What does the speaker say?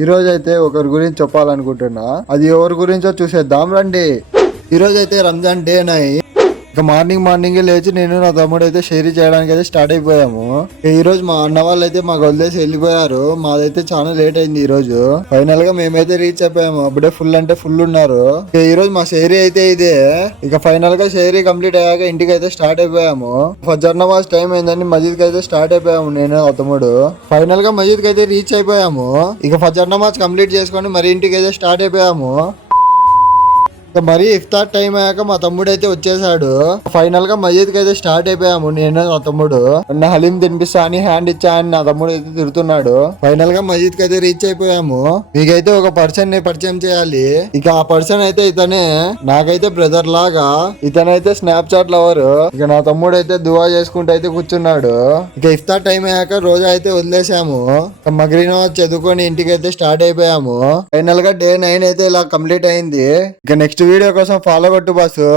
ఈ రోజు అయితే ఒకరి గురించి చెప్పాలనుకుంటున్నా. అది ఎవరి గురించో చూసేద్దాం రండి. ఈ రోజు అయితే రంజాన్ డే నై. ఇక మార్నింగ్ లేచి నేను నా తమ్ముడు అయితే షేరీ చేయడానికి అయితే స్టార్ట్ అయిపోయాము. ఈ రోజు మా అన్న వాళ్ళు అయితే మాకు వదిలేసి వెళ్ళిపోయారు. మాదైతే చాలా లేట్ అయింది ఈ రోజు. ఫైనల్ గా మేమైతే రీచ్ అయిపోయాము. అప్పుడే ఫుల్ అంటే ఫుల్ ఉన్నారు. ఈ రోజు మా షేరీ అయితే ఇదే. ఇక ఫైనల్ గా షేరీ కంప్లీట్ అయ్యాక ఇంటికి అయితే స్టార్ట్ అయిపోయాము. ఫజర్ నమాజ్ టైం అయిందని మజీద్ కి అయితే స్టార్ట్ అయిపోయాము నేను నా తమ్ముడు. ఫైనల్ గా మజీద్ కి అయితే రీచ్ అయిపోయాము. ఇక ఫజర్ నమాజ్ కంప్లీట్ చేసుకొని మరి ఇంటికి అయితే స్టార్ట్ అయిపోయాము. మరి ఇఫ్తార్ టైం అయ్యాక మా తమ్ముడు అయితే వచ్చేసాడు. ఫైనల్ గా మజీద్ కి అయితే స్టార్ట్ అయిపోయాము నేను నా తమ్ముడు. నా హలీం తినిపిస్తా అని హ్యాండ్ ఇచ్చా అని నా తమ్ముడు అయితే తిడుతున్నాడు. ఫైనల్ గా మజీద్ కి అయితే రీచ్ అయిపోయాము. మీకైతే ఒక పర్సన్ ని పరిచయం చేయాలి. ఇక ఆ పర్సన్ అయితే ఇతనే. నాకైతే బ్రదర్ లాగా. ఇతనైతే స్నాప్చాట్ లవర్. ఇక నా తమ్ముడు అయితే దువా చేసుకుంటూ అయితే కూర్చున్నాడు. ఇక ఇఫ్తార్ టైం అయ్యాక రోజా అయితే వదిలేసాము. మగ్రిన్ చదువుకొని ఇంటికి అయితే స్టార్ట్ అయిపోయాము. ఫైనల్ గా డే 9 అయితే ఇలా కంప్లీట్ అయింది. ఇక నెక్స్ట్ వీడియో కోసం ఫాలో కొట్టు బాసు.